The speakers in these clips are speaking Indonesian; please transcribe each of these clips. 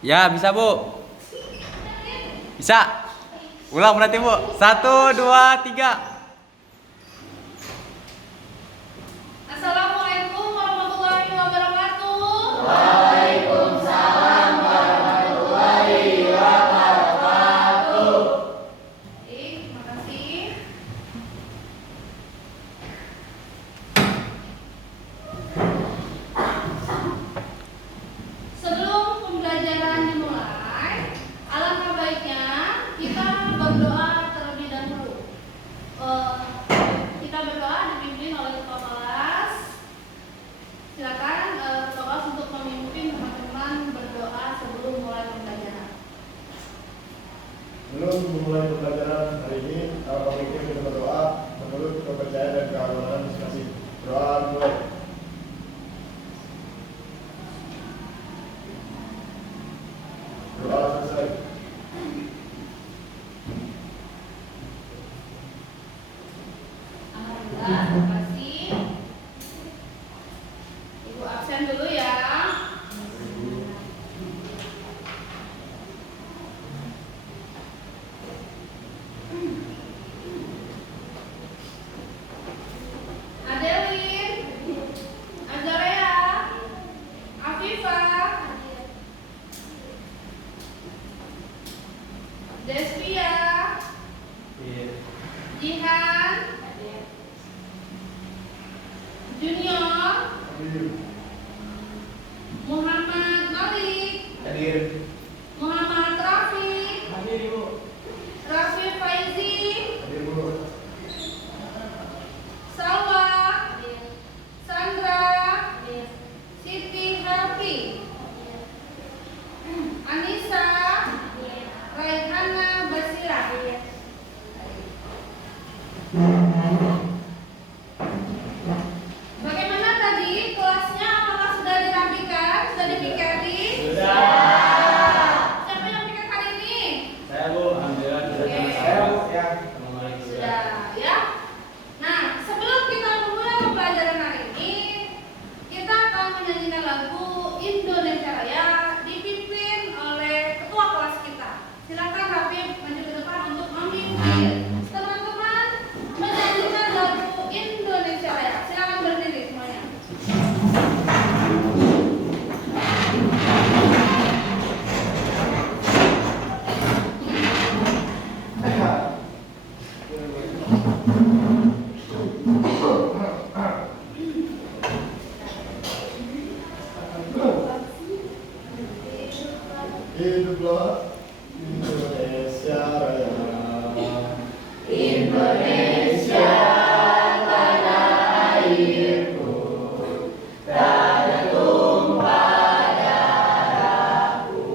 Ya, bisa Bu. Bisa. Ulang berarti Bu. 1, 2, 3. Assalamualaikum warahmatullahi wabarakatuh. Waalaikumsalam warahmatullahi wabarakatuh. Baik, makasih. Sebelum pembelajaran dimulai, alangkah baiknya kita berdoa terlebih dahulu. Kita berdoa dipimpin oleh ketua kelas. Silakan ketua kelas untuk memimpin teman-teman berdoa sebelum mulai pembelajaran. Sebelum memulai pembelajaran hari ini, kami kita berdoa menurut kepercayaan dan keamanan masing-masing. Doa mulai. Doa selesai. Alhamdulillah, terima kasih. Ibu absen dulu ya. Adelin, Azaria, Afifah, Desvia, Jihan, Junior, Muhammad Malik, Hadir. Muhammad Rafi, Hadir Ibu. Rafi Faizi, Hadir Bu. Salwa, Sandra, Siti Hafi, Anissa, Raihana Basira. Bagaimana tadi kelasnya? Apakah sudah dirapikan? Sudah dipikiri? Siapa yang pikir hari ini? Saya Bu, alhamdulillah sudah Oke. selesai. Saya Bu, ya. Assalamualaikum. Sudah ya. Nah, sebelum kita memulai pembelajaran hari ini, kita akan menyanyikan lagu Indonesia Raya dipimpin oleh ketua kelas kita. Silakan Habib maju ke depan untuk memimpin teman-teman menyanyikan lagu Indonesia Raya. Silakan berdiri semuanya. Hiduplah Indonesia Raya. Indonesia tanah airku, tanah tumpah darahku.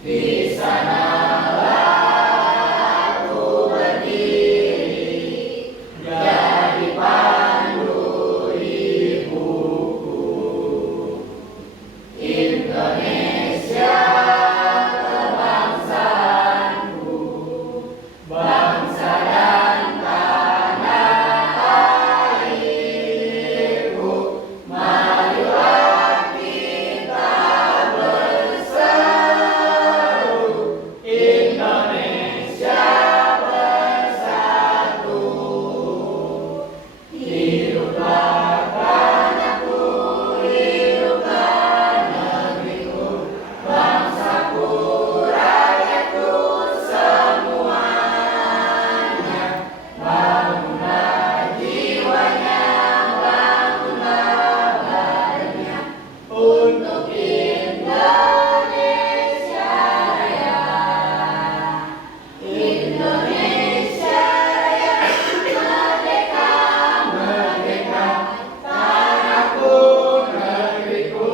Di sanalah aku berdiri, jadi pandu ibuku. Indonesia kebangsaanku, bangsa dan tanah airku. Marilah kita berseru, Indonesia bersatu. Hiduplah tanahku, hiduplah negeriku, bangsaku, rakyatku semuanya. Bangunlah jiwanya, bangunlah badannya untuk Indonesia Raya. Indonesia Raya, merdeka, merdeka, tanahku, negeriku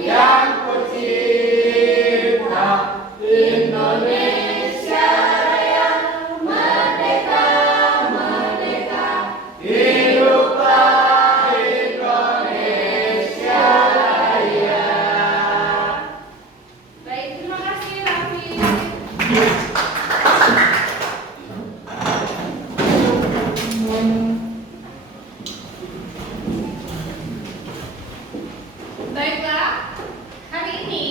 yang kucinta. Indonesia Raya, merdeka, merdeka, hiduplah Indonesia Raya. Baik, terima kasih Raffi. Baiklah, hari ini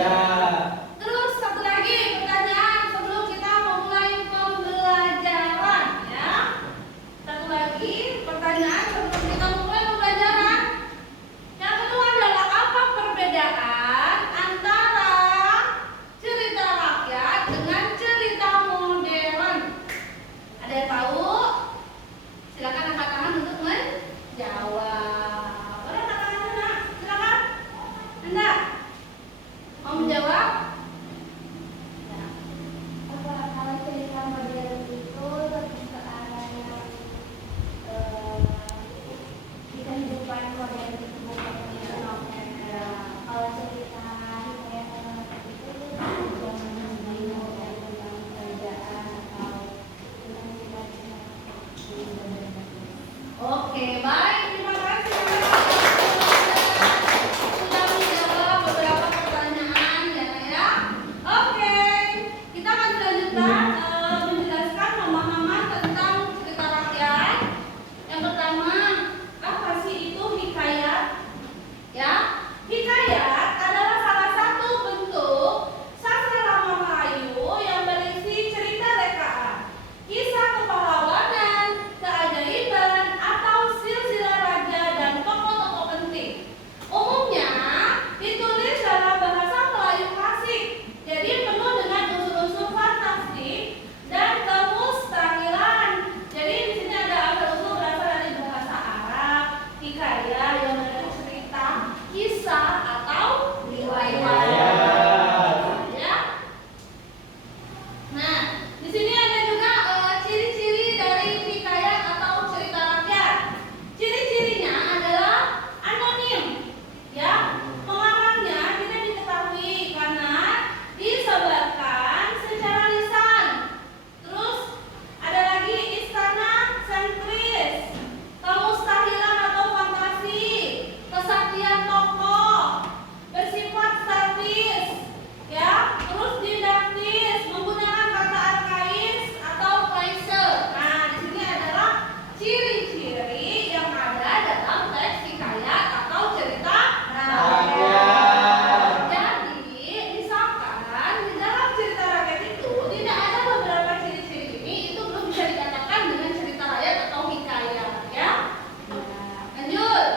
Ya. Terus satu lagi pertanyaan sebelum kita memulai pembelajaran ya. Satu lagi pertanyaan sebelum kita memulai pembelajaran. Yang kedua adalah apa perbedaan antara cerita rakyat dengan cerita modern? Ada yang tahu? Silakan angkat tangan untuk menjawab. Boleh angkat tangan, Nak? Silakan. Anda mau menjawab? Ya. Kalau cerita modern itu lebih ke arah yang di kehidupan modern itu bukan cerita novel. Kalau cerita hikayat itu zaman dulu ya, tentang kerajaan atau tentang cita-cita. Oke, baik. Terima kasih sudah menjawab beberapa pertanyaan ya. Oke, kita akan selanjutnya menjelaskan pemahaman tentang cerita rakyat. Yang pertama, apa sih itu hikayat? Ya, hikayat adalah salah satu bentuk sastra Melayu yang berisi cerita rekaan, kisah kepahlawanan, keajaiban, atau silsilah raja dan tokoh-tokoh penting. Umumnya ditulis dalam bahasa Melayu klasik, jadi penuh dengan unsur-unsur fantastik dan kemustahilan. Jadi di sini ada asal-usul berasal dari bahasa Arab, hikayat yang berarti cerita, kisah atau riwayat. Ya. Nah, di sini ada juga ciri-ciri dari hikayat atau cerita rakyat. Ciri-cirinya adalah anonim, ya. Pengarangnya tidak diketahui karena disebarkan secara lisan. Terus ada lagi istana sentris, kemustahilan atau fantasi, kesaktian tokoh, bersifat statis, ya. Terus didaktis, menggunakan kata arkais atau klise. Nah, di sini adalah ciri-ciri yang ada dalam teks hikayat atau cerita rakyat. Jadi, misalkan di dalam cerita rakyat itu tidak ada beberapa ciri-ciri ini, itu belum bisa dikatakan dengan cerita rakyat atau hikayat, ya. Lanjut.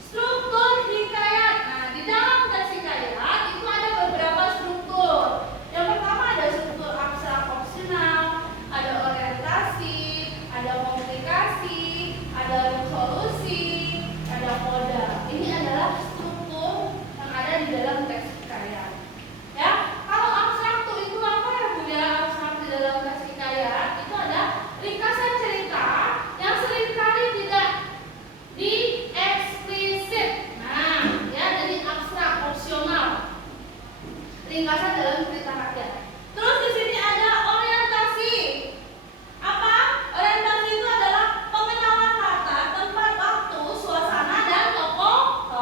Struktur hikayat. Nah, di dalam teks hikayat itu ada beberapa struktur. Yang pertama ada struktur abstrak opsional, ada orientasi, ada komunikasi, ada solusi, ada koda. Ini adalah struktur yang ada di dalam teks hikayat. Ya, kalau abstrak itu apa ya Bu ya? Abstrak di dalam teks hikayat itu ada ringkasan cerita yang seringkali tidak dieksplisit. Nah, ya jadi abstrak opsional. Ringkasan dalam cerita rakyat. Terus di sini ada orientasi. Apa? Orientasi itu adalah pengenalan latar, tempat, waktu, suasana dan tokoh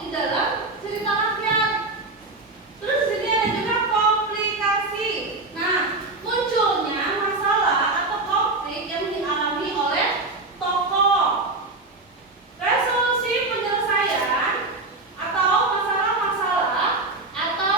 di dalam cerita rakyat. Terus di sini ada juga komplikasi. Nah, munculnya masalah atau konflik yang dialami oleh tokoh. Resolusi penyelesaian atau masalah-masalah atau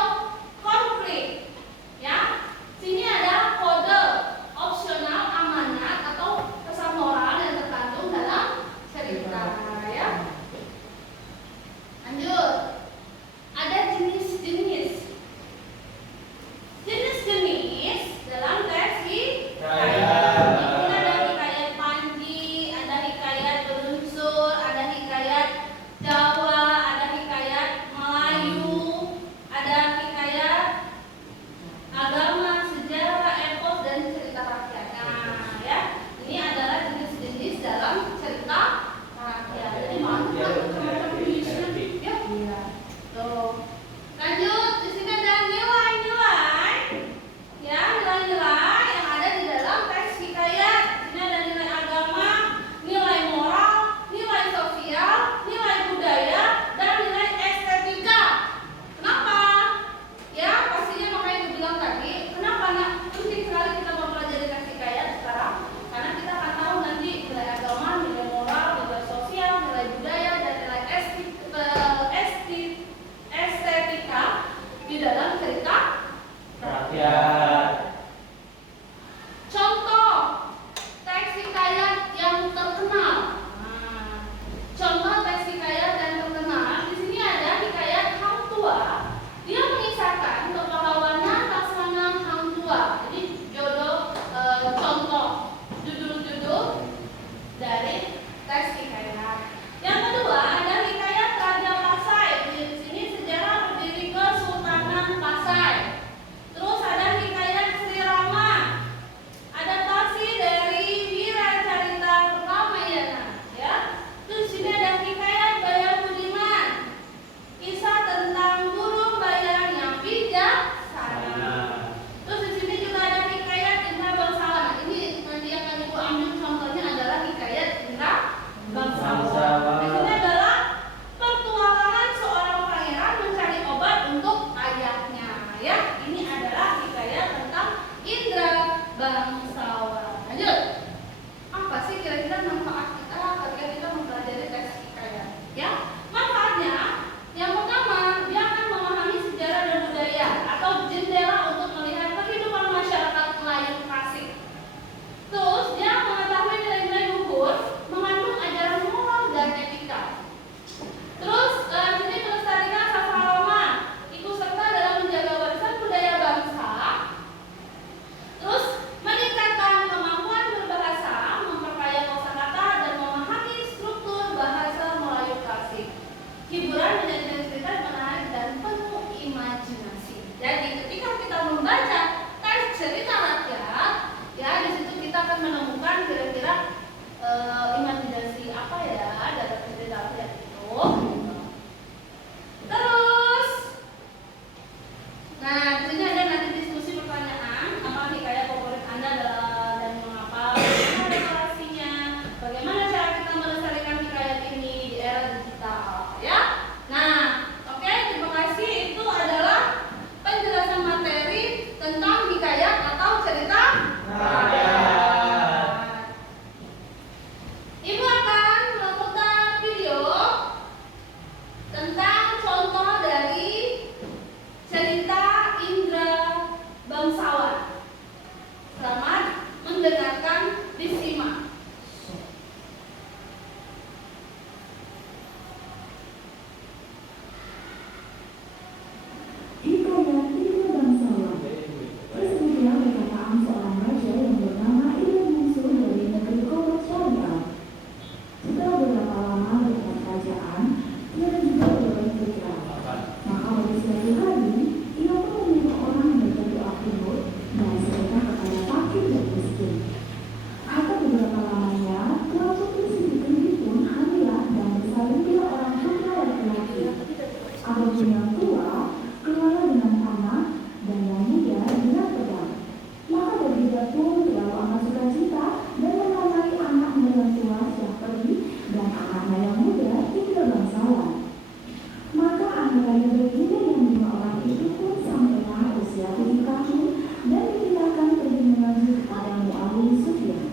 harganya berbeda yang dua orang itu pun sampailah usia 7 tahun dan ditinggalkan pergi mengaji kepada Muawiyah Sufyan.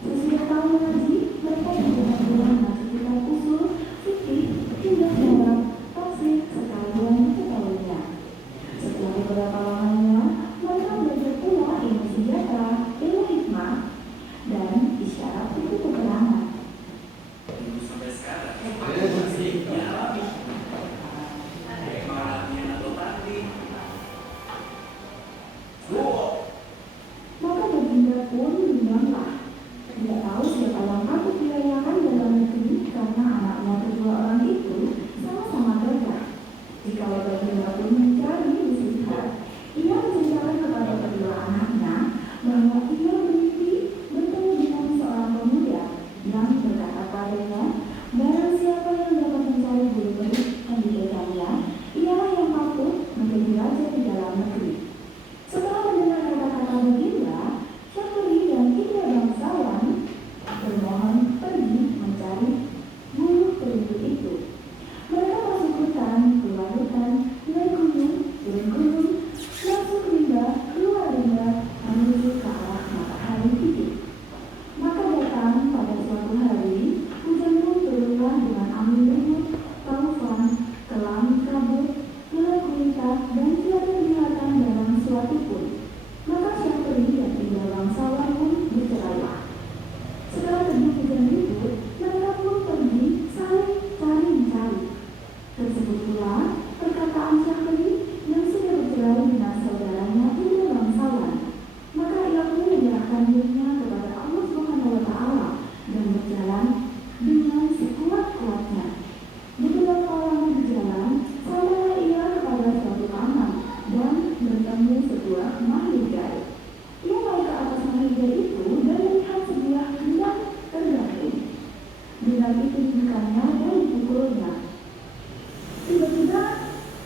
Sesudah tahun mengaji, mereka berbulan-bulan mengaji kitab usul, fikih, hingga dalam tafsir serta yang diketahuinya. Setelah beberapa lamanya, mereka belajar pula ilmu sejarah, ilmu hikmah, dan isyarat itu peperangan. Sampai sekarang masih nyala kemarin atau tadi Maka baginda pun bimbanglah. Tidak tahu siapa yang patut dirayakan dalam negeri karena anaknya kedua orang itu sama-sama gagah. Jika baginda pun mencari nasihat, ia menceritakan kepada kedua anaknya bahwa ia bermimpi bertemu dengan seorang pemuda yang berkata padanya, barang siapa yang dapat mencari bulu-bulu pendidikannya, ialah yang patut menjadi raja di dalam negeri. Setelah mendengar kata-kata baginda, Syafiri dan 3 bangsawan bermohon pergi mencari bulu pelindung itu. Mereka masuk hutan, keluar hutan, naik gunung, turun gunung, masuk rimba, keluar rimba, menuju ke arah matahari titik. Maka datang pada suatu hari, hujan pun turunlah dengan angin ribut, taufan, kelam kabut, gelap gulita, dan tiada binatang dalam suatu pun. Maka Syafiri dan 3 bangsawan pun bercerailah. Setelah teduh hujan ribut, mereka pun pergi saling cari-mencari. Tersebut pula perkataan Syafiri yang sudah bercerai dengan saudaranya 3 bangsawan. Maka ia pun menyerahkan dirinya kepada Allah Subhanahu wa Ta'ala dan berjalan dengan sekuat-kuatnya. Beberapa lama berjalan, sampailah ia kepada suatu taman dan bertemu sebuah makhluk gaib. Ia naik ke atas makhluk gaib itu dan melihat sebuah gendang tergantung. Gendang itu dibukanya dan dipukulnya. Tiba-tiba,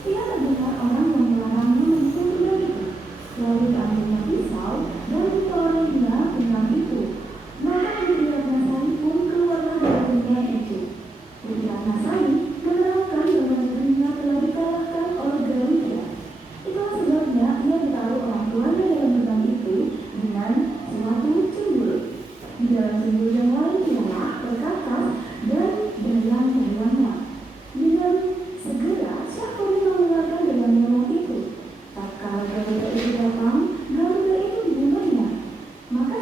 ia mendengar orang yang melarangnya memukul gendang itu. Lalu diambilnya pisau dan ditolongnya gendang itu. Maka Putri Ratna Sari pun keluarlah dari gendang itu. Putri Ratna Sari menerangkan bahwa negerinya telah dikalahkan oleh Garuda. Itulah sebabnya ia ditaruh orang tuanya dalam gendang itu dengan suatu cemburu. Di dalam cemburu yang lain ialah perkakas dan dayang-dayangnya. Dengan segera Syafiri mengeluarkan dayang-dayang itu. Tatkala Garuda itu datang, Garuda itu dibunuhnya. Maka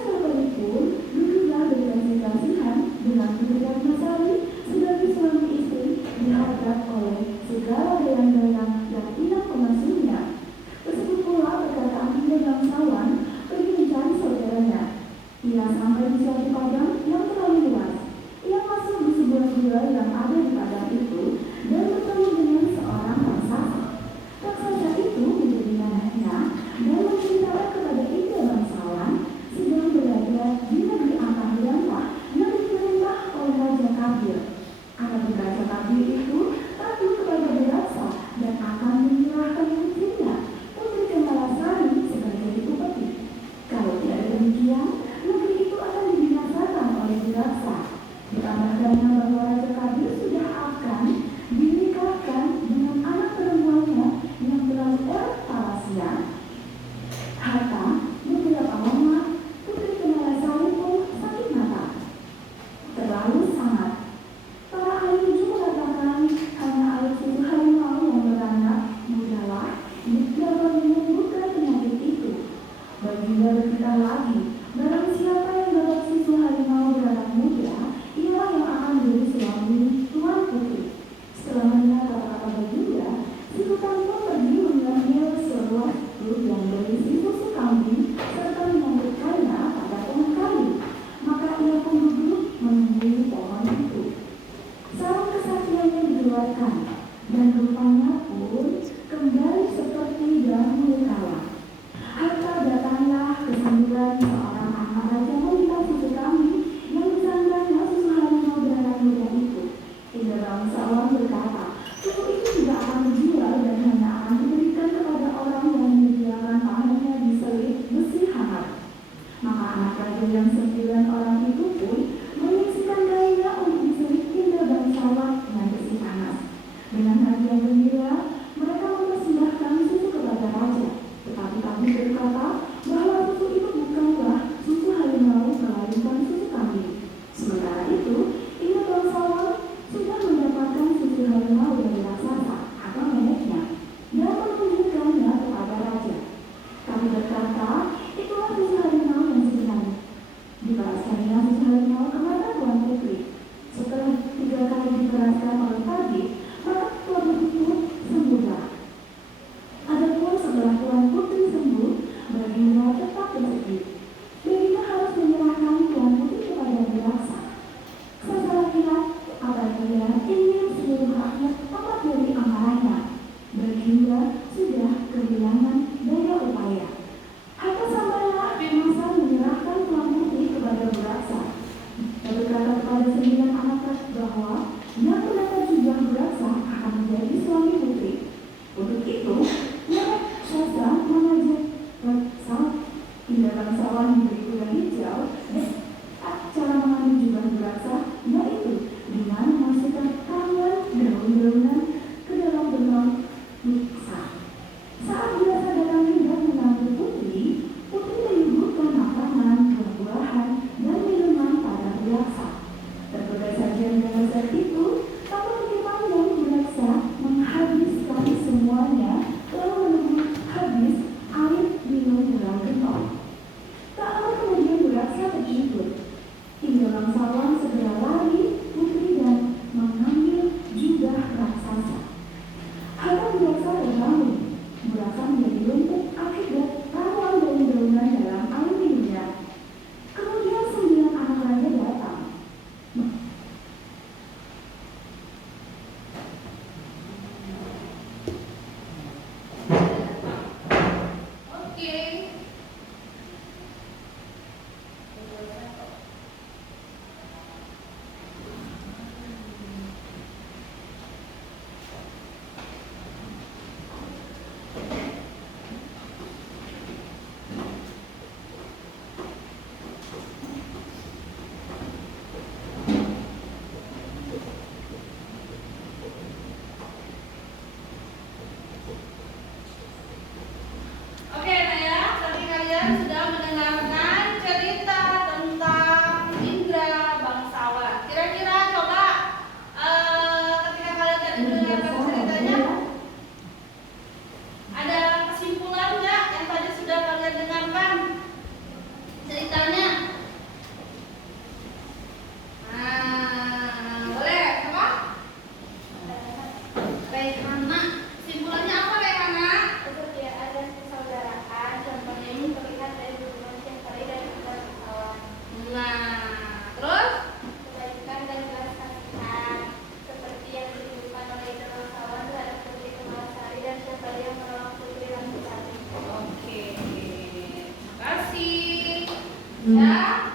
Ya,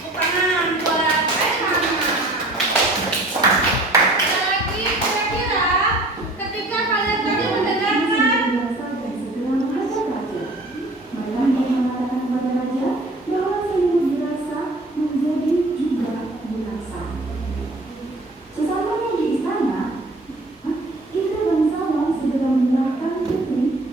bukan buat kanan. Ada lagi kira-kira ketika kalian tadi mendengarkan biasa dan segera menghadap raja. Mereka mengatakan kepada raja bahwa seluruh dirasa menjadi juga binasa. Sesamanya di istana, Indra dan Sawang segera meninggalkan putri.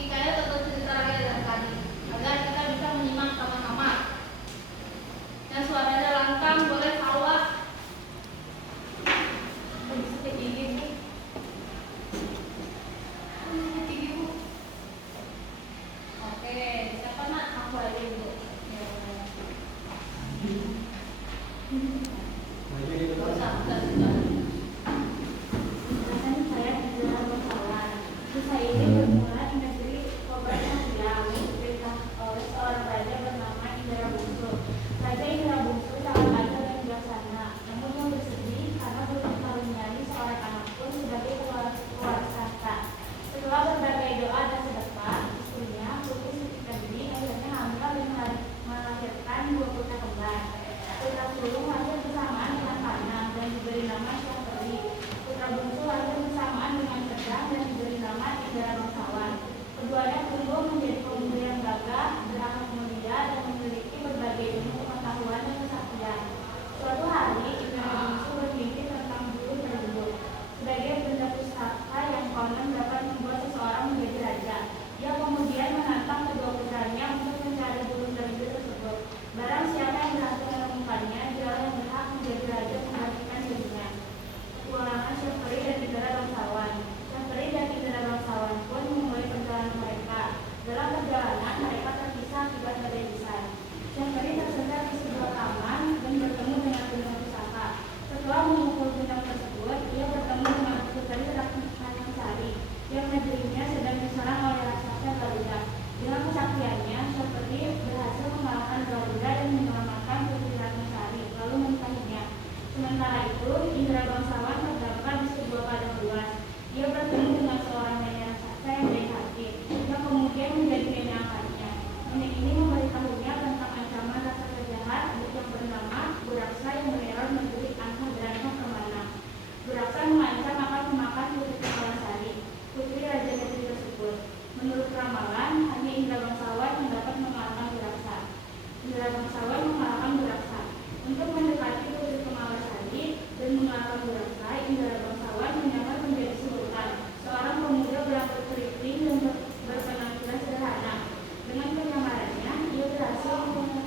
Hikayat atau cerita rakyat dari tadi agar kita bisa menyimak sama-sama. Yang suaranya lantang boleh tawa. Bisa tinggi Bu. Tinggi Bu. Oke, siapa nak? Aku aja Bu. Ya. Gak usah, gak usah. Silakan saya Indra Bangsawan. Kisah ini bermula di negeri Kobra yang diperintah oleh seorang raja bernama Indra Bungsu. Raja Indra Bungsu sangat adil dan bijaksana, namun yang bersedih karena belum dikaruniai seorang anak pun sebagai pewarisata. Setelah berbagai doa dan sedekah, istrinya Putri Siti Kediri akhirnya hamil dan melahirkan 2 putra kembar. Putra sulung lahir bersamaan dengan Panang dan diberi nama Syahperi. Putra bungsu lahir bersamaan dengan Pedang dan diberi nama Indra Bangsawan. Keduanya tumbuh menjadi pemuda yang gagah, berakhlak mulia, dan memiliki berbagai ilmu pengetahuan dan kesaktian. Suatu hari, Indra Bungsu bermimpi tentang burung tersebut sebagai benda pustaka yang konon dapat membuat seseorang menjadi raja. Ia kemudian menantang kedua putranya untuk mencari burung tersebut. Barang siapa yang berhasil menemukannya, dialah yang berhak menjadi raja menggantikan dirinya. Petualangan Syahperi dan Indra Bangsawan. Syahperi dan Indra Bangsawan pun memulai perjalanan mereka. Dalam perjalanan, mereka terpisah akibat badai besar. Syahperi tersesat di sebuah taman dan bertemu dengan benda pusaka. Setelah memukul benda tersebut, ia bertemu dengan Putri Ratnasari yang negerinya sedang diserang oleh raksasa Garuda. Dengan kesaktiannya, Syahperi berhasil mengalahkan Garuda dan menyelamatkan Putri Ratnasari, lalu menikahinya. Sementara itu, Indra Bangsawan terdampar di sebuah padang luas. Ia bertemu dengan seorang nenek raksasa yang baik hati, yang kemudian menjadi nenek angkatnya. Nenek ini memberitahunya tentang ancaman raksasa jahat yang bernama Buraksa yang meneror negeri Antagrana Permana. Buraksa mengancam akan memakan Putri Kemalasari, putri raja negeri tersebut. Menurut ramalan, hanya Indra Bangsawan yang dapat mengalahkan Buraksa. Indra Bangsawan mengalahkan Buraksa. Untuk mendekati Putri Kemalasari dan mengalahkan Buraksa, Indra Bangsawan menyamar menjadi sultan, seorang pemuda berambut keriting dan berpenampilan sederhana. Dengan penyamarannya, ia berhasil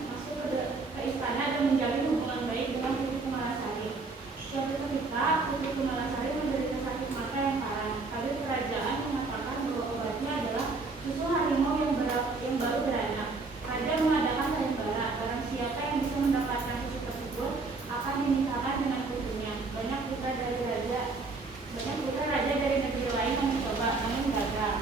masuk ke istana dan menjalin hubungan baik dengan Putri Kemalasari. Suatu ketika, Putri Kemalasari menderita sakit mata yang parah. Kabin kerajaan mengatakan bahwa obatnya adalah susu harimau yang baru beranak. Raja mengadakan sayembara. Barang siapa yang bisa mendapatkan susu tersebut akan dinikahkan dengan putrinya. Banyak putra raja dari negeri lain yang mencoba, namun gagal.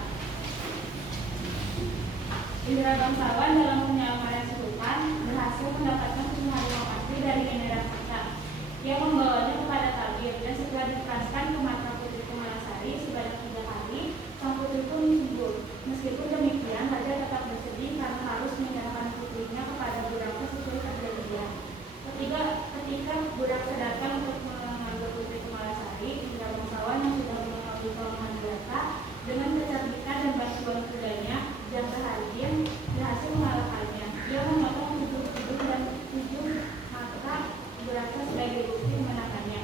Indra Bangsawan dalam penyamaran sultan berhasil mendapatkan susu harimau asli dari nenek raksasa. Ia membawanya kepada tabib dan setelah dikasihkan ke mata Putri Kemalasari sebanyak 3 kali, sang putri pun sembuh. Meskipun demikian, raja tetap bersedih karena harus menyerahkan putrinya kepada Buraksa sesuai perjanjian. Ketika Buraksa datang untuk mengambil Putri Kemalasari, Indra Bangsawan yang sudah mengetahui kelemahan Buraksa dengan kecerdikan dan bantuan kudanya, Jangka Hardin, berhasil mengalahkannya. Ia memotong 7 hidung dan 7 mata Buraksa sebagai bukti kemenangannya.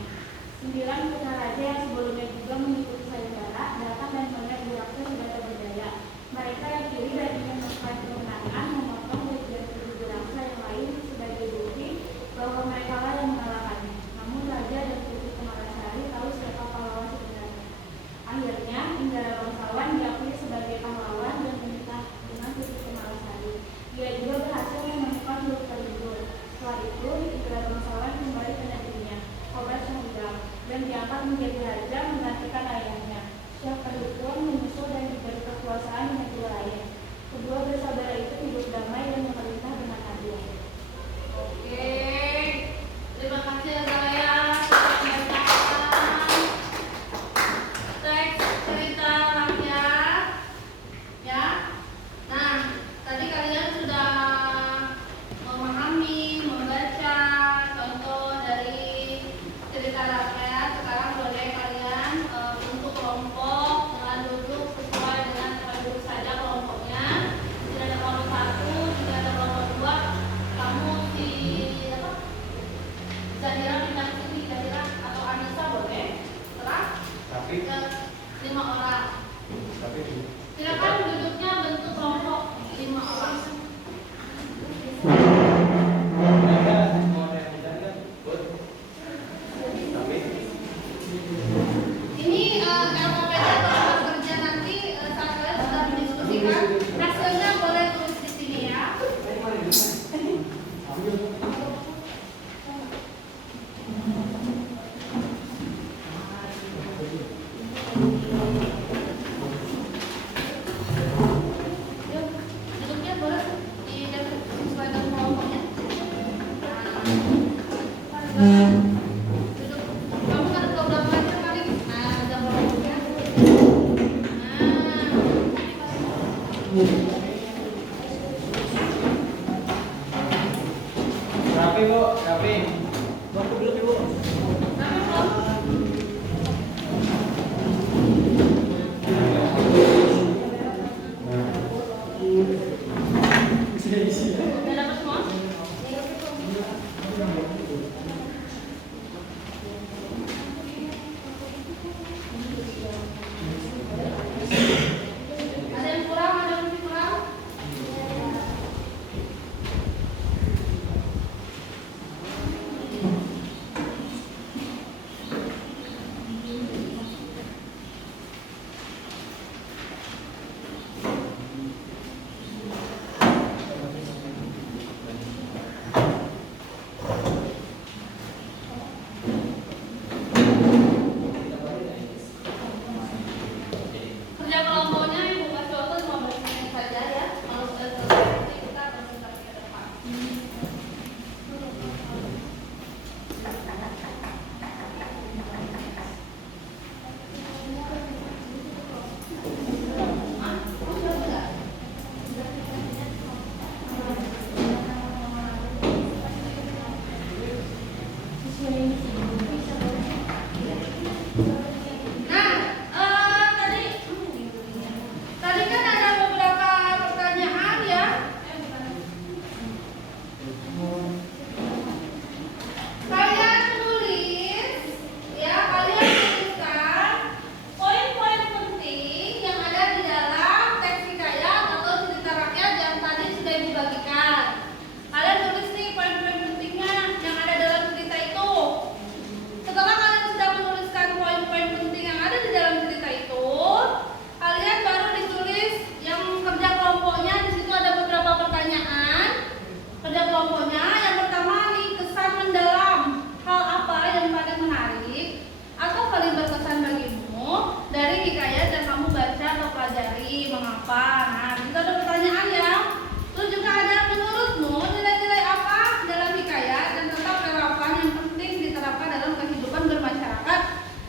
9 putra raja yang sebelumnya juga mengikuti sayembara datang dan melihat Buraksa sudah berdaya. Mereka yang iri dan ingin melakukan kemenangan memotong bagian tubuh Buraksa yang lain sebagai bukti bahwa mereka lah yang mengalahkannya. Namun raja dan Putri Kemalasari tahu siapa pahlawan sebenarnya. Akhirnya, Indra Bangsawan diakui sebagai pahlawan dan menikah dengan Putri Kemalasari. Dia juga berhasil menemukan Burung Terlidur. Setelah itu, Indra Bangsawan kembali ke negerinya, Kobra Sanggang, dan diangkat menjadi raja menggantikan ayahnya. Syahperi pun menyusul dan diberi kekuasaan di negeri lain. Kedua bersaudara itu hidup Yuk, duduknya boleh sesuai dengan kelompoknya. Nah, duduk. Kamu kan ke belakang aja kali. Nah, ada kelompoknya. Rapi bu, rapi. Bapak duduk ibu. Nah, kelompok. Udah dapat semua? Ada yang kurang? Ada yang masih kurang? Kerja kelompoknya Ibu kasih waktu 15 menit saja ya. Kalau sudah selesai nanti kita presentasi ke depan. Hah? Sudah enggak? Nah, tadi kan ada beberapa pertanyaan ya. Kalian tuliskan poin-poin penting yang ada di dalam teks hikayat atau cerita rakyat yang tadi sudah dibagikan. Kalian tulis nih poin-poin pentingnya yang ada dalam cerita itu. Setelah kalian sudah menuliskan poin-poin penting yang ada di dalam cerita itu, kalian baru ditulis yang kerja kelompoknya. Di situ ada beberapa pertanyaan. Kerja kelompoknya yang pertama nih, kesan mendalam. Hal apa yang paling menarik atau paling berkesan bagimu dari hikayat yang kamu baca atau pelajari? Mengapa? Nah, di situ ada pertanyaan ya. Terus juga ada menurutmu nilai-nilai apa dalam hikayat dan tetap relevan yang penting diterapkan dalam kehidupan bermasyarakat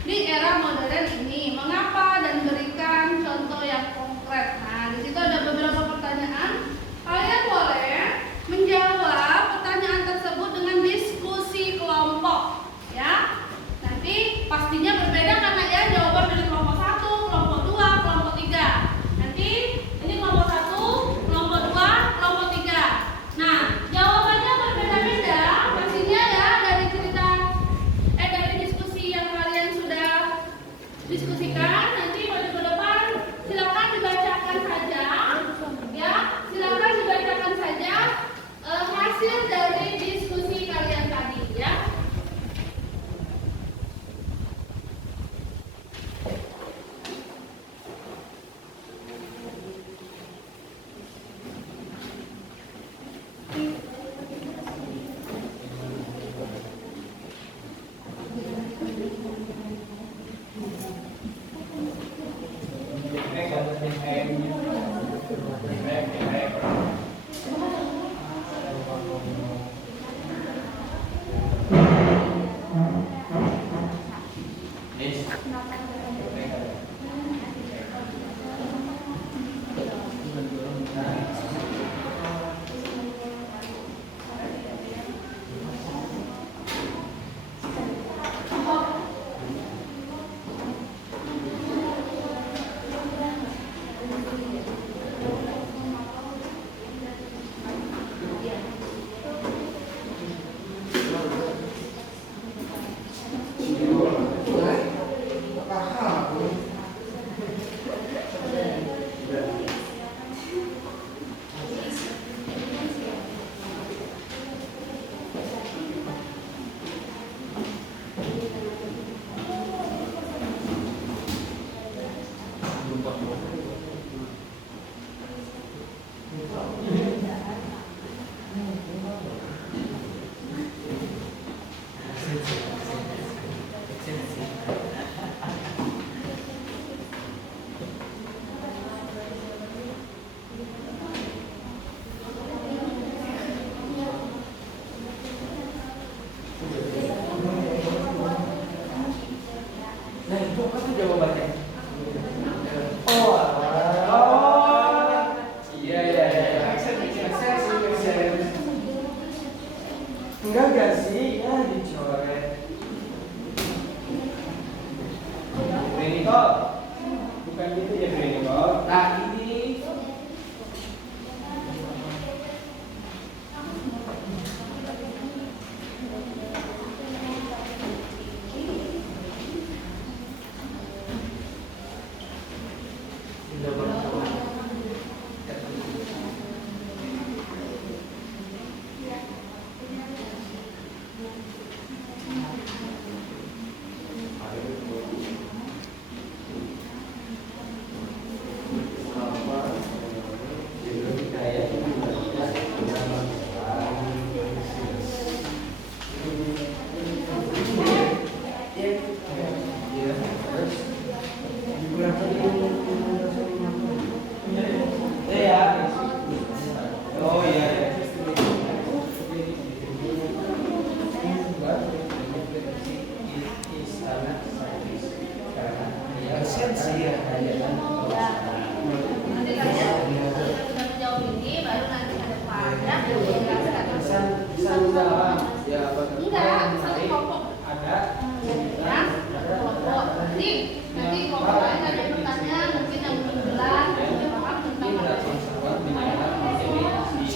di era modern ini. Mengapa? Dan berikan contoh yang konkret. Nah, di situ ada beberapa pertanyaan. Kalian boleh menjawab pertanyaan tersebut dengan diskusi kelompok, ya. Nanti pastinya berbeda karena ya jawaban dari kelompok 1, kelompok 2, kelompok 3. Nanti ini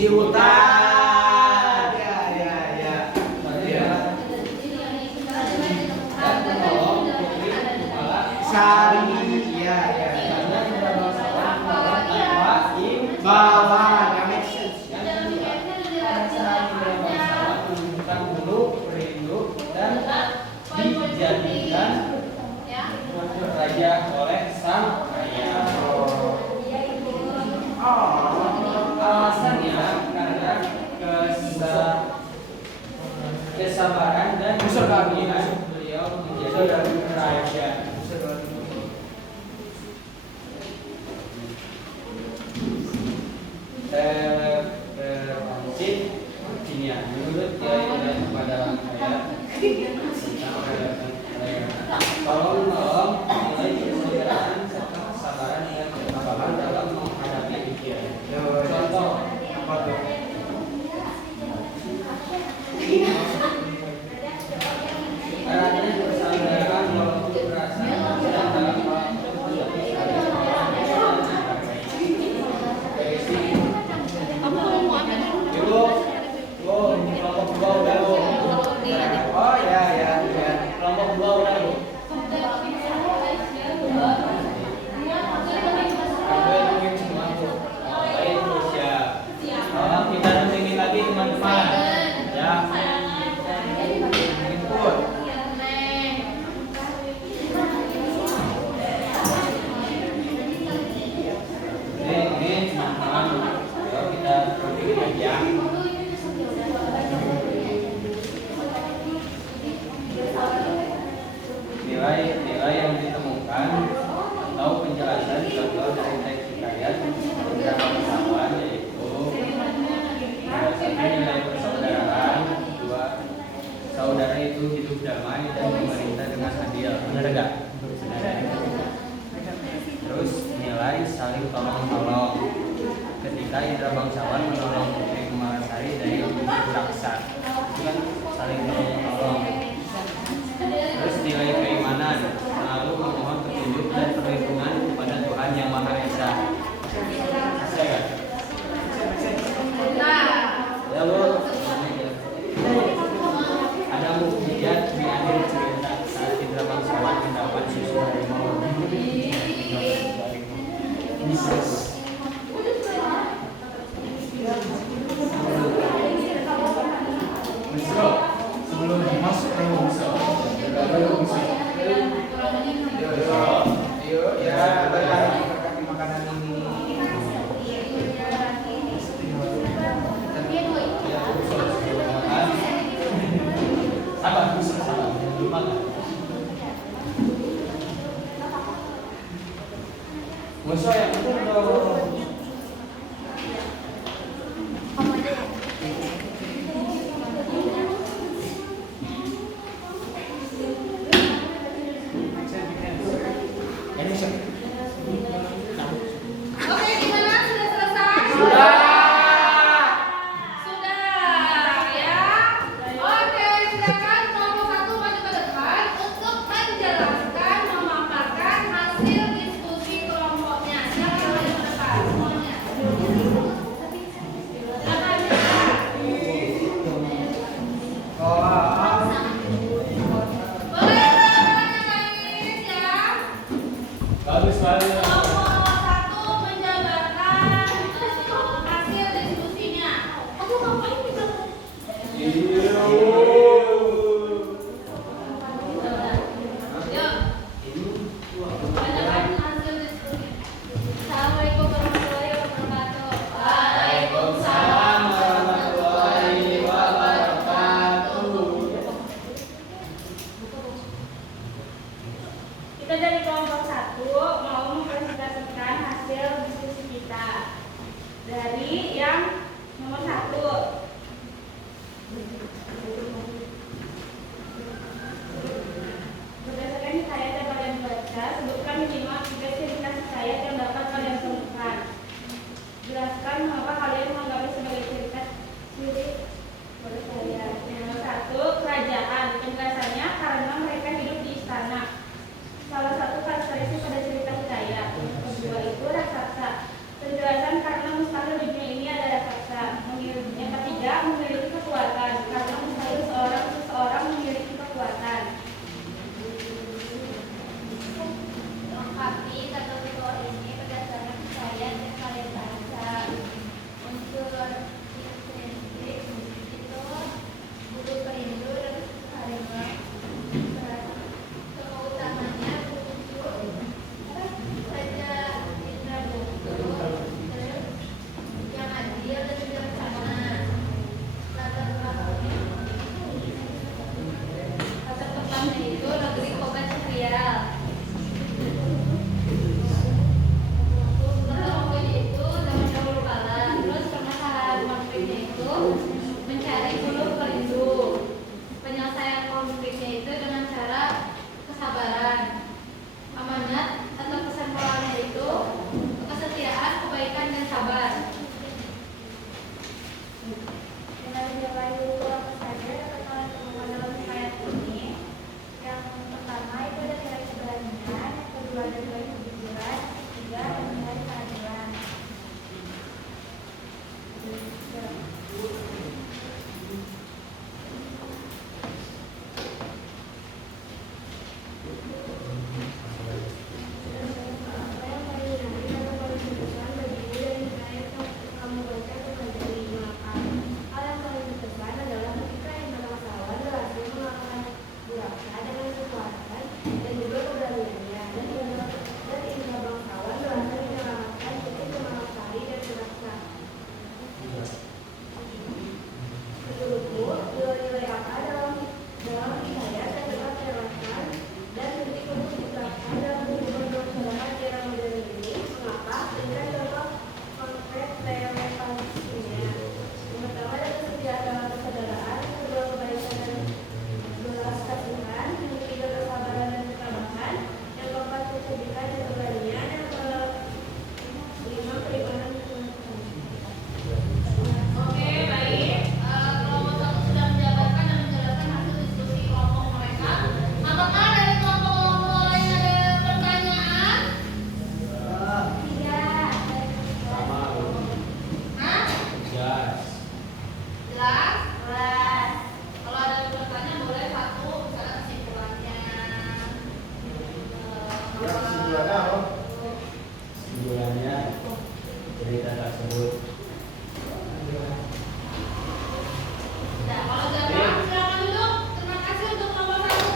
Ciutan. Ya. Sari. Ya. Bawah. Yang make sense. Menunjukkan dulu, berinduk dan dijadikan raja oleh sang raya. Alasannya karena kesabaran dan kesabaran beliau menjadi raja. Prinsip artinya menurut Kiai kepada saya tolong mulai persaudaraan serta kesabaran dan ketabahan dalam menghadapi ujian. Contoh apa tuh? Caranya persaudaraan walaupun berasa dan dalam kelompok dua udah Bu. Oh ya. Kelompok dua udah Bu. Kita nunjukin lagi teman-teman. Ya. Input. Ini teman-teman. Yuk kita nunjukin lagi ya. Nilai yang ditemukan atau penjelasan contoh dari teks hikayat beberapa pesawat yaitu nilai persaudaraan, dua saudara itu hidup damai dan memerintah dengan adil, benar enggak? Terus nilai saling tolong menolong ketika Indra Bangsawan menolong Putri Kumalasari dari Raksa, itu kan saling tolong menolong. Terus nilai keimanan, selalu memohon petunjuk dan perlindungan kepada Tuhan Yang Maha Esa. Bisa kan? Ya Bu. Ada mukjizat di akhir cerita saat Indra Bangsawan mendapat susu harimau. Sebelum sabar. Dengan menjalani dulu apa saja kekalahan temukan dalam hikayat ini. Yang pertama itu ada nilai keberanian, yang kedua ada nilai kejujuran, yang ketiga ada nilai keadilan. Apa yang paling menarik atau paling berkesan bagimu dari hikayat yang kamu baca atau pelajari? Mengapa? Hal yang paling berkesan adalah ketika Indra Bangsawan berhasil mengalahkan Buraksa dengan kekuatan dan juga keberaniannya, dan Indra Bangsawan berhasil menyelamatkan Putri Kemanglasari dan Buraksa. Menurutmu, nilai-nilai apa dalam hikayat yang dapat direlakkan dan titik untuk diterapkan dalam kehidupan masyarakat di era modern ini? Mengapa? Dengan contoh konkret relevansinya. Yang pertama dari kesejahteraan persaudaraan, yang kedua kebaikan dan belas kasihan, yang ketiga kesabaran dan ketabahan, yang keempat kecerdikan dan keberanian, yang kelima keimanan dan kemenangan. Oke, baik. Kelompok satu sudah menjabarkan dan menjelaskan hasil diskusi kelompok mereka. Apakah dari kelompok lain ada pertanyaan? Tidak. Sama. Hah? Gas. Jelas? Kelas. Kalau ada pertanyaan boleh satu, misalnya kesimpulannya. Ya, kesimpulannya apa? Kesimpulannya cerita tersebut Nah, kalau jawab silakan duduk. Terima kasih untuk kelompok satu.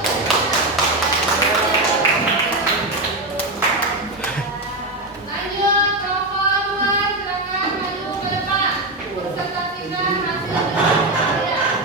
Lanjut, kelompok dua silakan maju ke depan. Presentasikan hasil dari kalian.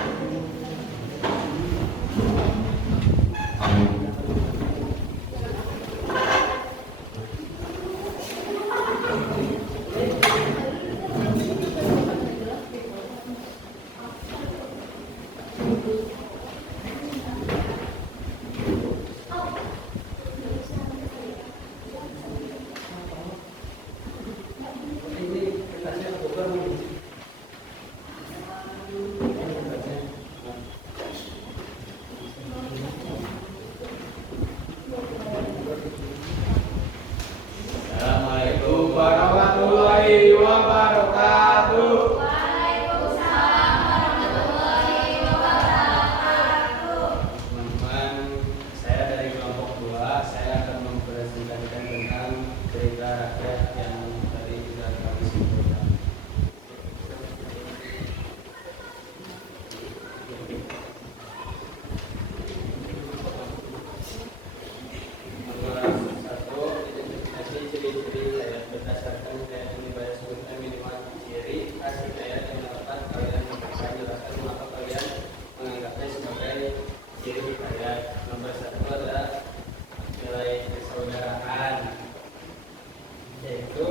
Assalamualaikum warahmatullahi wabarakatuh. Waalaikumsalam warahmatullahi wabarakatuh. Teman-teman, saya dari kelompok 2, saya akan mempresentasikan tentang cerita rakyat yang tadi sudah kami sebutkan. Nomor 1, identifikasi ciri-ciri hikayat. Berdasarkan hikayat ini banyak sebutkan minimal ciri khas hikayat yang dapat kalian sampaikan. Jelaskan mengapa kalian menganggapnya sebagai ciri hikayat. Nomor 1 adalah nilai persaudaraan, yaitu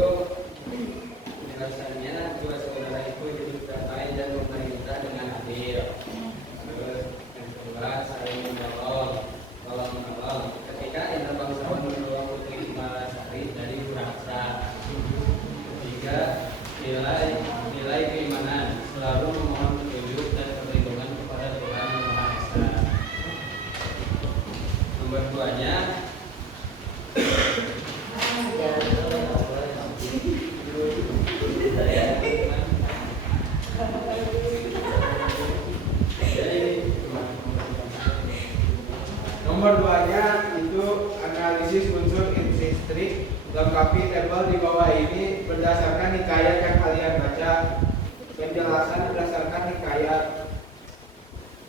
penjelasannya dua saudara itu hidup damai dan memerintah dengan adil. Terus yang kedua, saling menolong, tolong menolong. Ketika Indra Bangsawan menolong Putri Kemanglasari dari Buraksa. Ketiga, nilai keimanan, selalu memohon petunjuk dan perlindungan kepada Tuhan Yang Maha Esa. Nomor 2-nya Nomor 2-nya itu analisis unsur industri. Lengkapi tabel di bawah ini berdasarkan hikayat yang kalian baca. Penjelasan berdasarkan hikayat.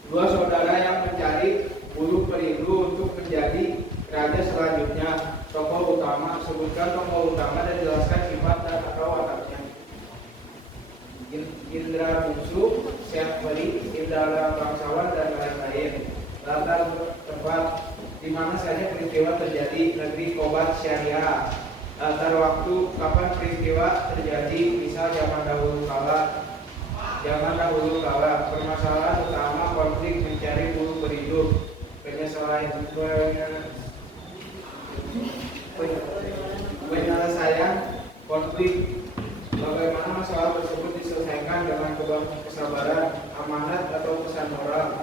Dua saudara yang mencari bulu perindu untuk menjadi raja selanjutnya. Tokoh utama, sebutkan tokoh utama dan jelaskan sifat dan atau wataknya. Indra Bungsu, Syekh Wali, Indra Bangsawan dan lain-lain. Latar tempat di mana saja peristiwa terjadi, negeri Kobat Syariah. Latar waktu kapan peristiwa terjadi, misal zaman dahulu kala. Permasalahan utama konflik mencari bulu perindu. Penyelesaian konflik. masalah tersebut diselesaikan dengan kesabaran, amanat atau pesan moral.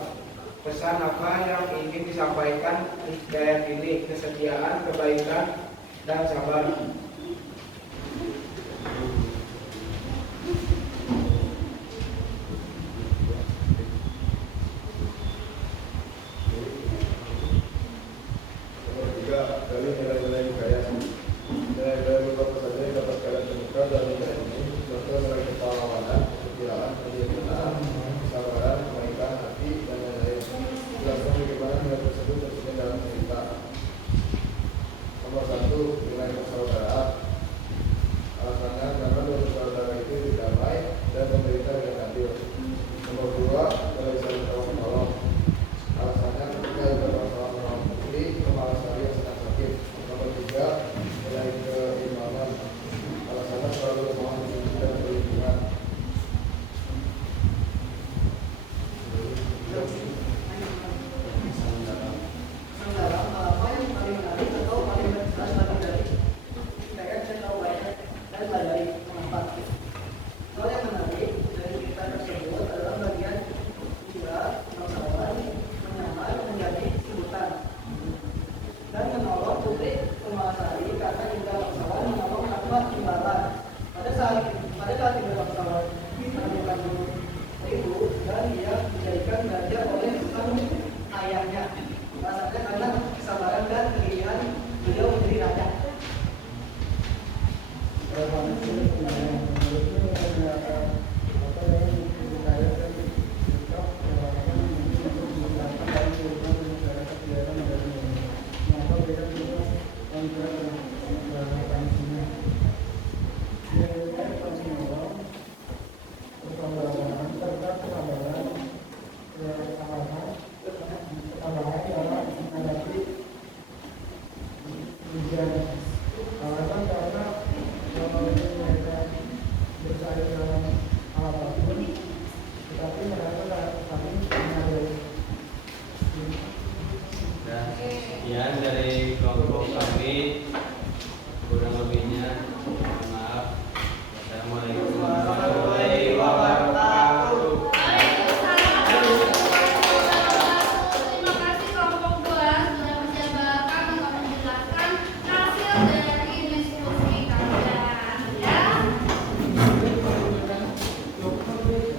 Pesan apa yang ingin disampaikan hidayat ini? Kesetiaan, kebaikan, dan sabar. Nomor 3, dari nilai-nilai hidayah. Nilai-nilai beberapa saja yang dapat kalian temukan dari nilai ini. Contoh nilai kepahlawanan, kegilaan, kegiatan, kesabaran, kebaikan hati, dan lain-lain. Jelaskan bagaimana nilai tersebut tersedia dalam cerita. Nomor 1, nilai persaudaraan. Alasannya karena dua saudara itu berdamai dan pemerintah dengan adil. Nomor 2, nilai saling tolong-menolong. Alasannya ketika ada masalah menolong putri, kepala sari yang sedang sakit. Nomor 3, nilai keimanan. Alasannya selalu memohon rezeki dan perlindungan. Dan sekian dari kelompok kami, kurang lebihnya mohon maaf. Wassalamualaikum warahmatullahi wabarakatuh. Terima kasih kelompok 2 sudah menjabarkan atau menjelaskan hasil dari diskusi kalian. Ya.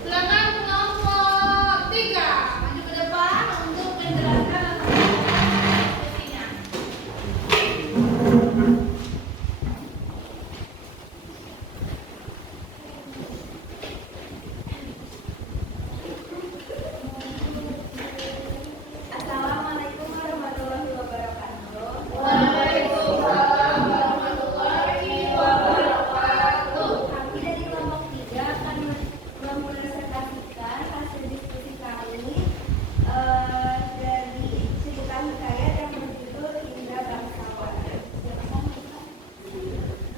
Silakan kelompok 3 maju ke depan untuk menjelaskan atau diskusinya. Assalamualaikum warahmatullahi wabarakatuh. Waalaikumsalam warahmatullahi wabarakatuh. Kami dari kelompok 3 akan mempresentasikan hasil diskusi kami dari cerita hikayat yang berjudul Indra Bangsawan.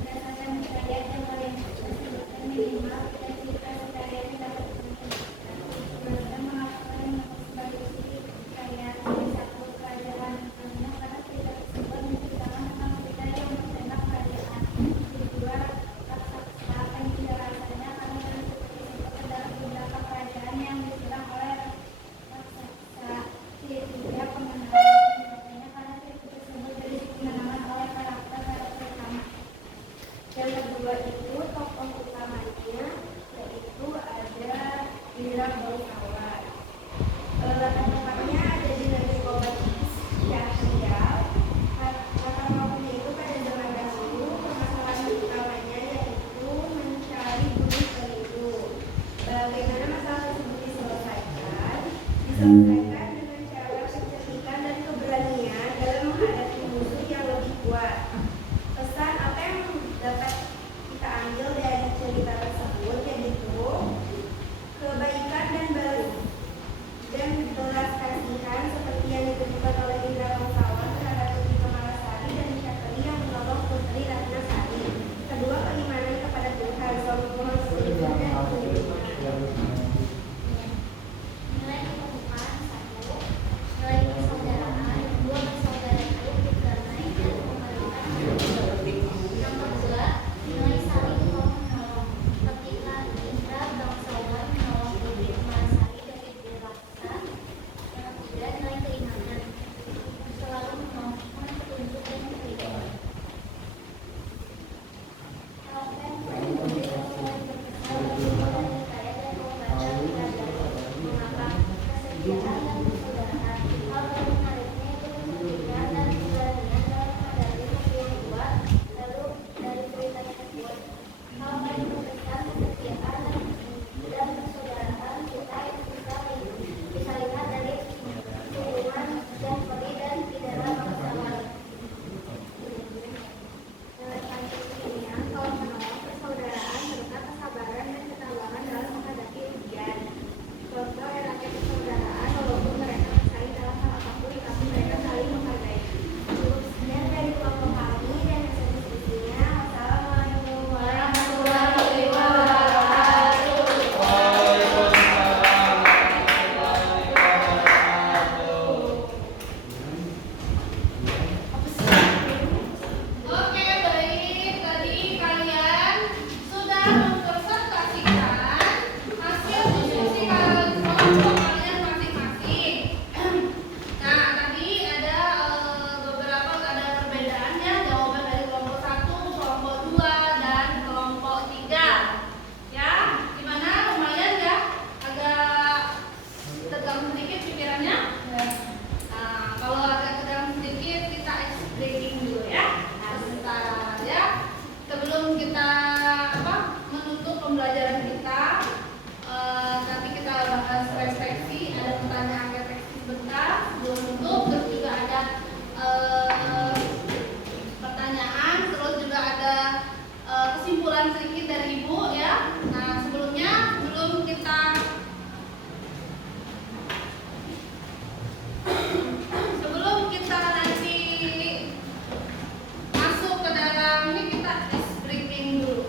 Berdasarkan hikayat yang kalian sebutkan minimal kita cerita hikayat yang dapat diceritakan. Mereka mengatakan sebagai hikayat dari satu kerajaan dunia karena cerita tersebut menceritakan tentang cerita yang menembak kerajaan. Kedua, raksasa penjelasannya karena dari tersebut adalah beberapa kerajaan yang diserang oleh raksasa. Ketiga, pemenangan senjatanya karena cerita tersebut dari kemenangan oleh karakter utama. Yang kedua itu tokoh utamanya yaitu ada Indra Bangsawan. Latar belakangnya ada di negeri Kobat Syahsial. Latar belakangnya itu pada zaman dahulu permasalahan utamanya yaitu mencari gunung pelindung. Bagaimana masalah tersebut diselesaikan? Diselesaikan dengan cara kecerdikan dan keberanian dalam menghadapi musuh yang lebih kuat. Pesan apa yang dapat kita ambil dari cerita tersebut yaitu kebaikan dan belas kasihan seperti yang ditunjukkan oleh Indra Bangsawan terhadap Putri Kemalasari dan Syakali yang menolong Putri Ratnasari. Kedua, keimanan kepada Tuhan, sombong dan kehidupan. Nilai kehidupan 1. pembelajaran kita. Nanti kita bahas refleksi, ada pertanyaan refleksi sebentar sebelum tutup, terus juga ada pertanyaan, terus juga ada kesimpulan sedikit dari Ibu ya. Nah sebelum kita nanti masuk ke dalam ini, kita tes breaking dulu.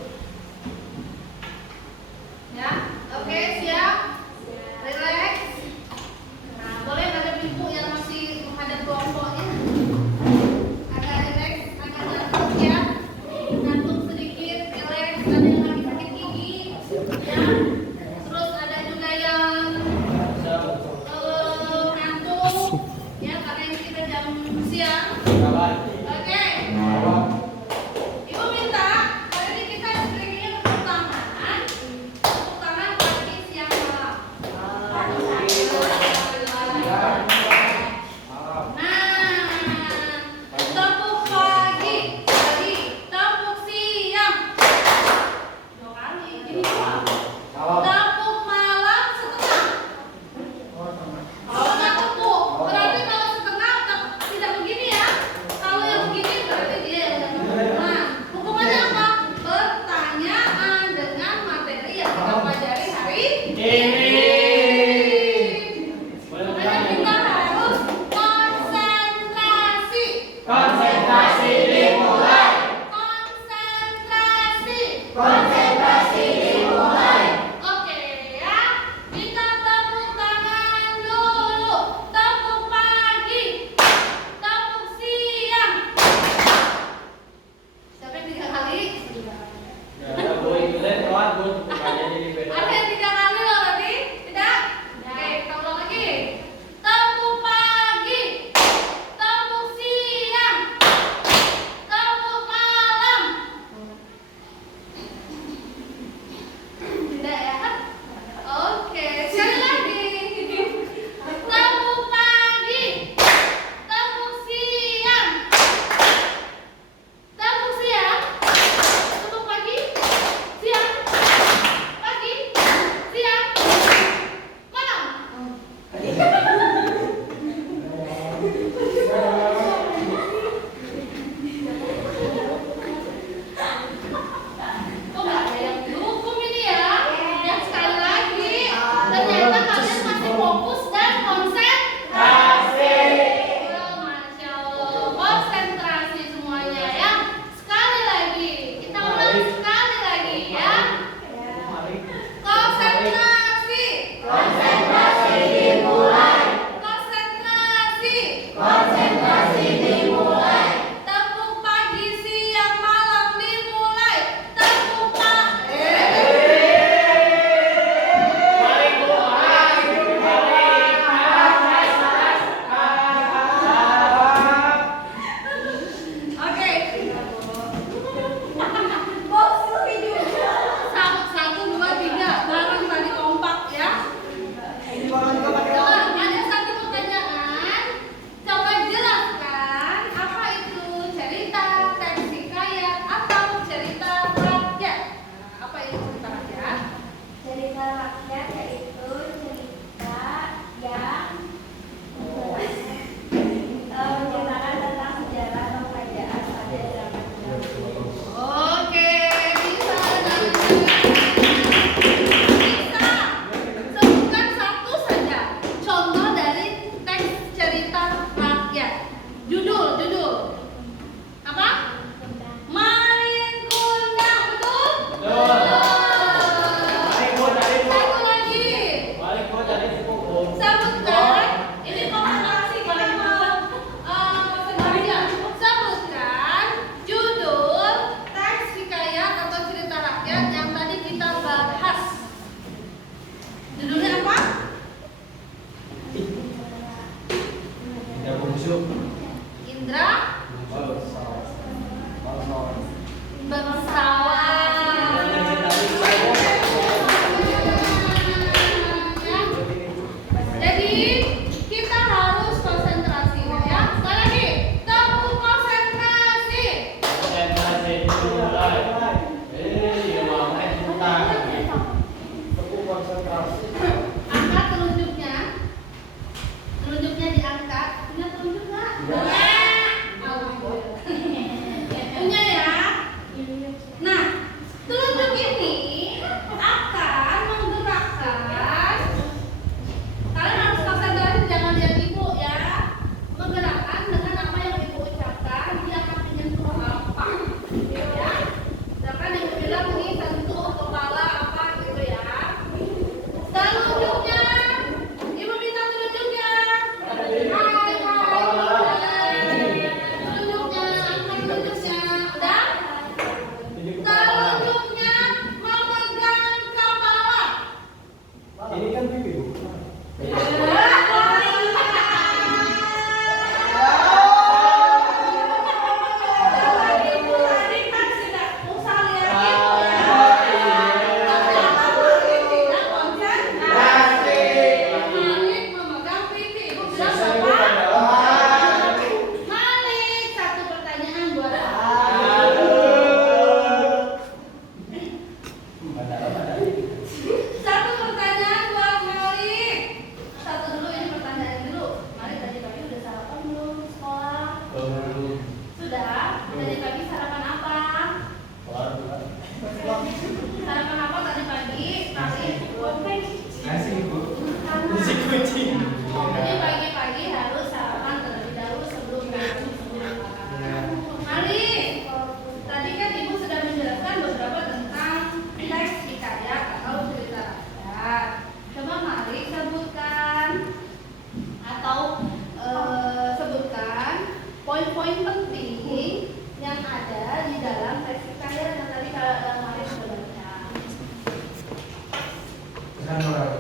Kan orang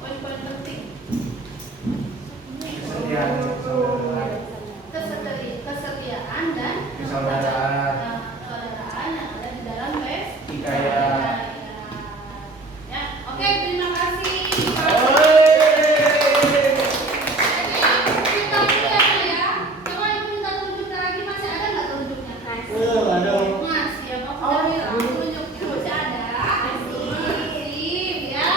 Poin-poin penting. kesetiaan, Kesetiaan dan Persaudaraan. persaudaraan yang ada di dalam Hikayat. Ya, oke, terima kasih. Jadi kita lihat ya. Coba ibu minta tunjukkan lagi, masih ada nggak tunjuknya? Ada. Masih ya, Pak. Udah bilang tunjuknya masih ada. Sip, ya.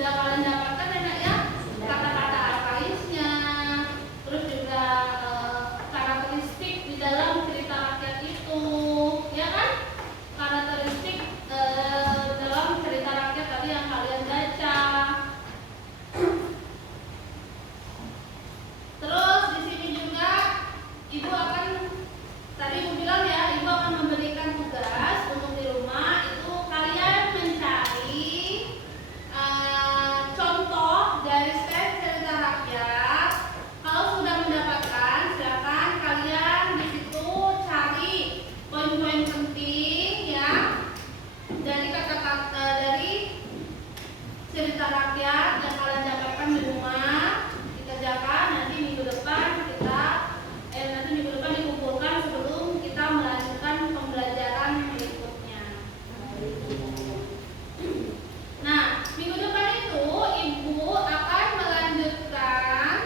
sudah kalian dapatkan ya nak ya, kata-kata arkaisnya, terus juga karakteristik di dalam cerita rakyat itu, ya kan? Karakteristik dalam cerita rakyat tadi yang kalian baca. Terus di sini juga ibu akan, tadi ibu bilang ya, ibu akan memberikan tugas untuk di rumah itu kalian mencari contoh dari tes cerita rakyat. Kalau sudah mendapatkan, silakan kalian di situ cari poin-poin penting ya dari kata-kata dari cerita rakyat yang kalian dapatkan di rumah, dikerjakan nanti minggu depan dikumpulkan sebelum kita melanjutkan pembelajaran berikutnya. Nah, minggu depan itu ibu akan melanjutkan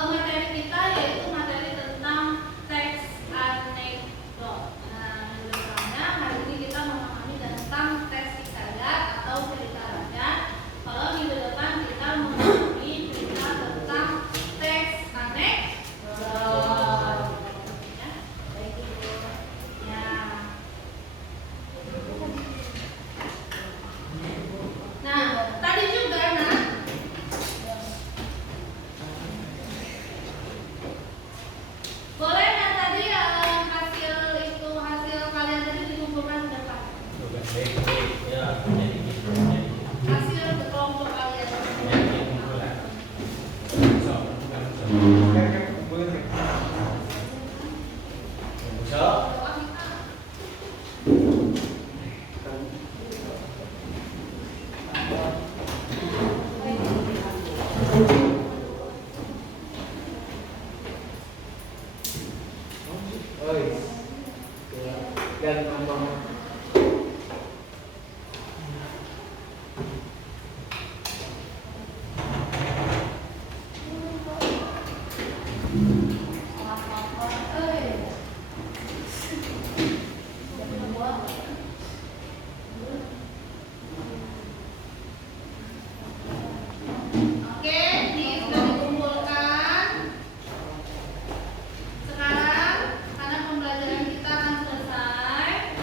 materi kita, yaitu materi tentang teks anekdot. Nah, minggu depannya hari ini kita memahami tentang teks hikayat atau cerita rakyat. Kalau minggu depan kita memahami cerita tentang teks anekdot. Ya, baik ibu. Ya. Nah, tadi juga nak boleh nggak tadi hasil kalian tadi dikumpulkan ke depan? Ya, Hasil kelompok kalian. Kan kumpulin kan. Oi. Dan ngomong. Oke, ini sudah dikumpulkan. Sekarang karena pembelajaran kita akan selesai,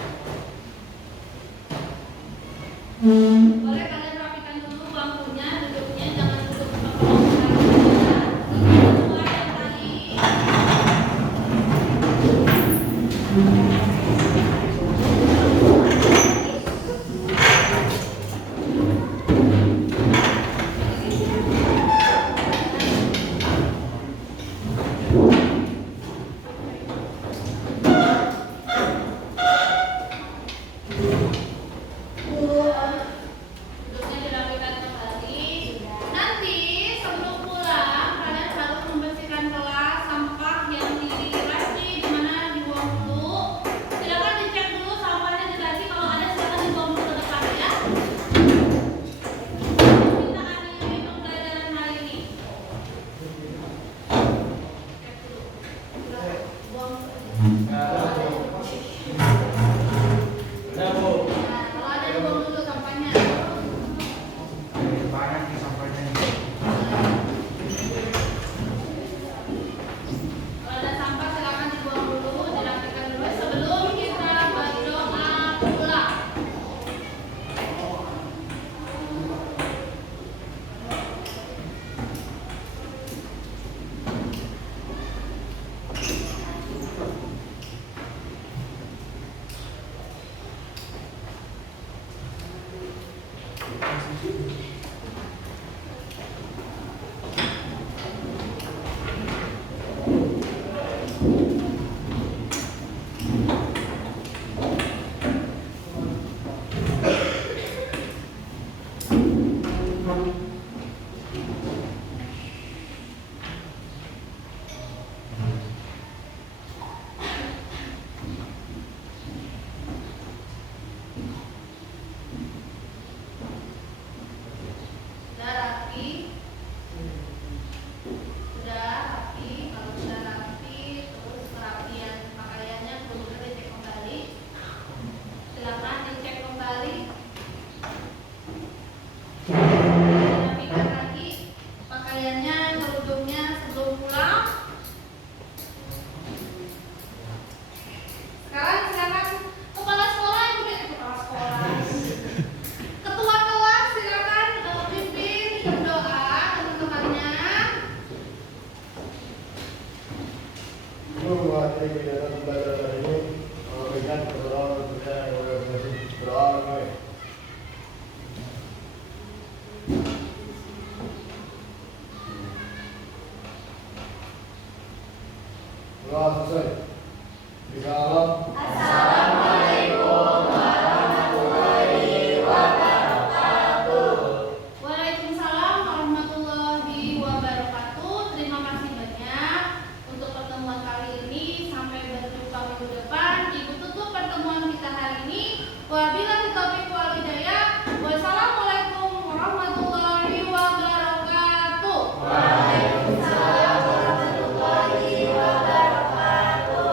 Wabillahi taufiq wal hidayah. Wassalamualaikum warahmatullahi wabarakatuh. Waalaikumsalam warahmatullahi wabarakatuh.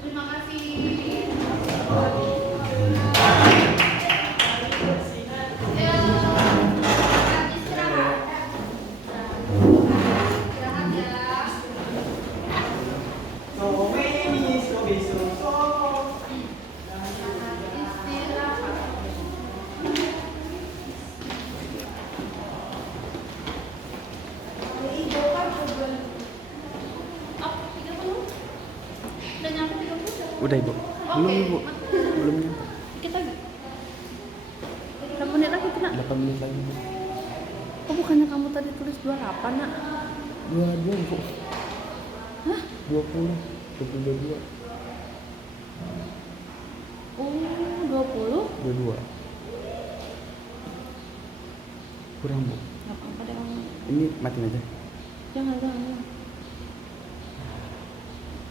Terima kasih. Ya, istirahat. Istirahat ya. Udah nyampe 30? Udah ibu. Belum ibu. Belum nyampe. Dikit lagi. 6 menit lagi kena. 8 menit lagi bu. Oh bukannya kamu tadi tulis 28 nak? 22 bu. Hah? 20. 22. Oh 20? 22. Kurang bu. Gak apa-apa deh kamu. Ini matiin aja. Jangan.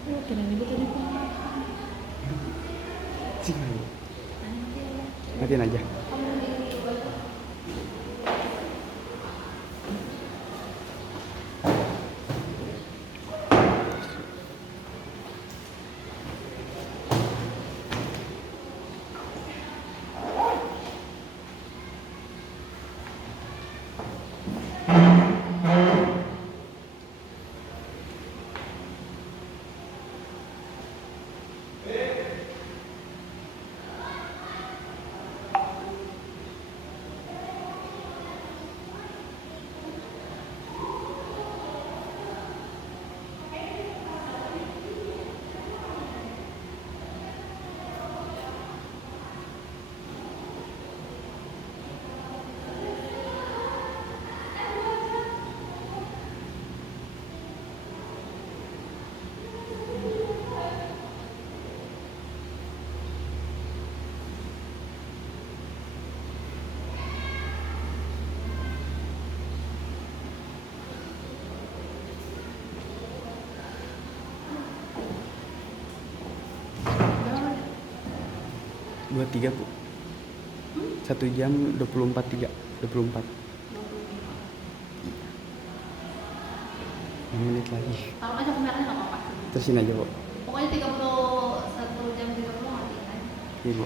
Oh kirain ibu tadi kurang. Sini bu. Nanti ya. Matiin aja. Kamu di Dua tiga bu. 1 jam 24.3. 24. 6 menit lagi. taruh aja kameranya nggak apa-apa. Terusin aja bu. Pokoknya 31 jam 30 mati kan. Iya bu.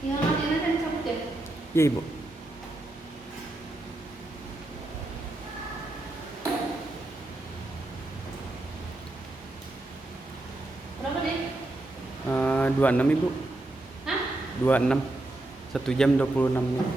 Ya matiin aja dicabut ya. Iya ibu. 26 Ibu. Hah? 26. 1 jam 26 menit.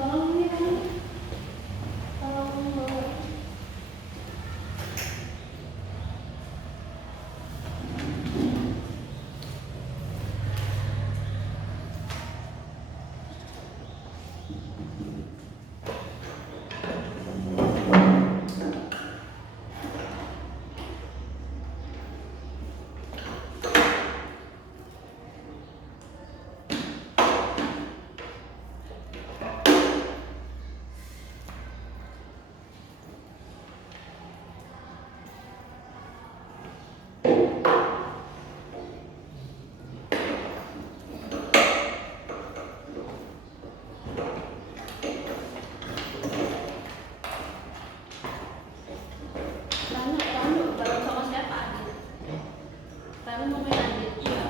Tolong ini kan. Tolong bawa. Lalu bareng sama siapa? Adit? Lalu mau main Adit? Iya.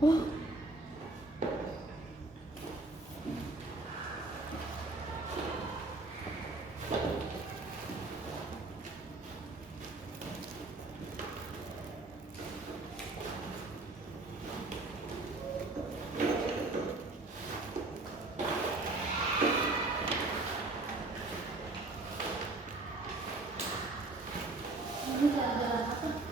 Oh. Ini jalan-jalan apa?